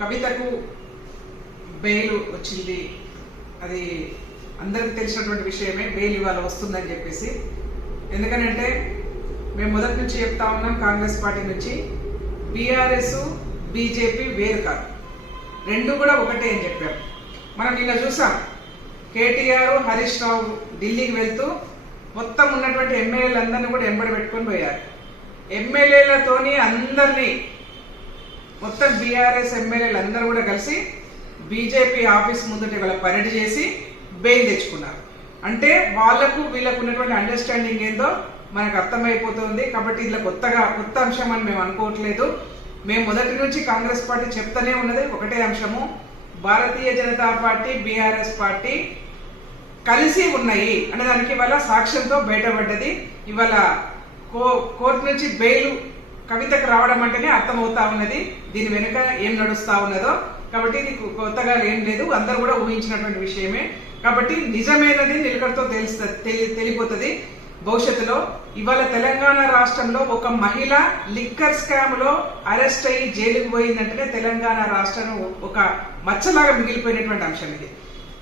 కవితకు బెయిల్ వచ్చింది. అది అందరికి తెలిసినటువంటి విషయమే బెయిల్ ఇవాళ వస్తుందని చెప్పేసి. ఎందుకనంటే మేము మొదటి నుంచి చెప్తా ఉన్నాం కాంగ్రెస్ పార్టీ నుంచి బీఆర్ఎస్ బీజేపీ వేరు కాదు. రెండు కూడా ఒకటే అని చెప్పాం. మనం నిన్న చూసాం కేటీఆర్ హరీష్ రావు ఢిల్లీకి వెళ్తూ మొత్తం ఉన్నటువంటి ఎమ్మెల్యేలందరినీ కూడా ఎంబడి పెట్టుకొని పోయారు. ఎమ్మెల్యేలతోని అందరినీ మొత్తం బీఆర్ఎస్ ఎమ్మెల్యేలు అందరూ కూడా కలిసి బీజేపీ ఆఫీస్ ముందుట ఇవాళ పరేడ్ చేసి బెయిల్ తెచ్చుకున్నారు. అంటే వాళ్ళకు వీళ్ళకు ఉన్నటువంటి అండర్స్టాండింగ్ ఏందో మనకు అర్థమైపోతుంది కాబట్టి ఇలా కొత్తగా కొత్త అంశం అని మేము అనుకోవట్లేదు. మేము మొదటి నుంచి కాంగ్రెస్ పార్టీ చెప్తానే ఉన్నది. ఒకటే అంశము Bharatiya Janata party BRS party కలిసి ఉన్నాయి అనే దానికి ఇవాళ సాక్ష్యంతో బయటపడ్డది. ఇవాళ కో కోర్టు నుంచి బెయిల్ కవితకు రావడం అంటేనే అర్థమవుతా ఉన్నది. దీని వెనుక ఏం నడుస్తా ఉన్నదో. కాబట్టి ఇది కొత్తగా ఏం లేదు. అందరూ కూడా ఊహించినటువంటి విషయమే. కాబట్టి నిజమైనది నిలకడతో తెలుస్తుంది తెలి- తెలిపోతుంది. భవిష్యత్తులో ఇవాళ తెలంగాణ రాష్ట్రంలో ఒక మహిళ లిక్కర్ స్కామ్లో అరెస్ట్ అయ్యి జైలుకు పోయిందంటేనే తెలంగాణ రాష్ట్రం ఒక మచ్చలాగా మిగిలిపోయినటువంటి అంశం ఇది.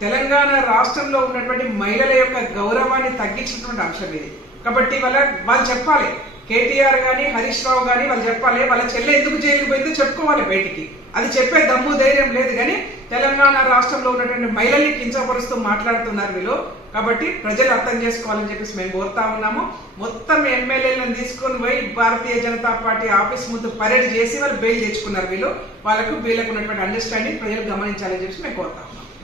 తెలంగాణ రాష్ట్రంలో ఉన్నటువంటి మహిళల యొక్క గౌరవాన్ని తగ్గించినటువంటి అంశం ఇది. కాబట్టి వాళ్ళ వాళ్ళు చెప్పాలి. కేటీఆర్ కానీ హరీష్ రావు కానీ వాళ్ళు చెప్పాలి వాళ్ళ చెల్లె ఎందుకు జైలుకు పోయిందో చెప్పుకోవాలి బయటికి. అది చెప్పే దమ్ము ధైర్యం లేదు కానీ తెలంగాణ రాష్ట్రంలో ఉన్నటువంటి మహిళల్ని కించపరుస్తూ మాట్లాడుతున్నారు వీళ్ళు. కాబట్టి ప్రజలు అర్థం చేసుకోవాలని చెప్పేసి మేము కోరుతా ఉన్నాము. మొత్తం ఎమ్మెల్యేలను తీసుకొని పోయి భారతీయ జనతా పార్టీ ఆఫీస్ ముందు పరేడ్ చేసి వాళ్ళు బెయిల్ తెచ్చుకున్నారు వీళ్ళు. వాళ్ళకు వీళ్ళకు ఉన్నటువంటి అండర్స్టాండింగ్ ప్రజలు గమనించాలని చెప్పేసి మేము కోరుతా ఉన్నాము.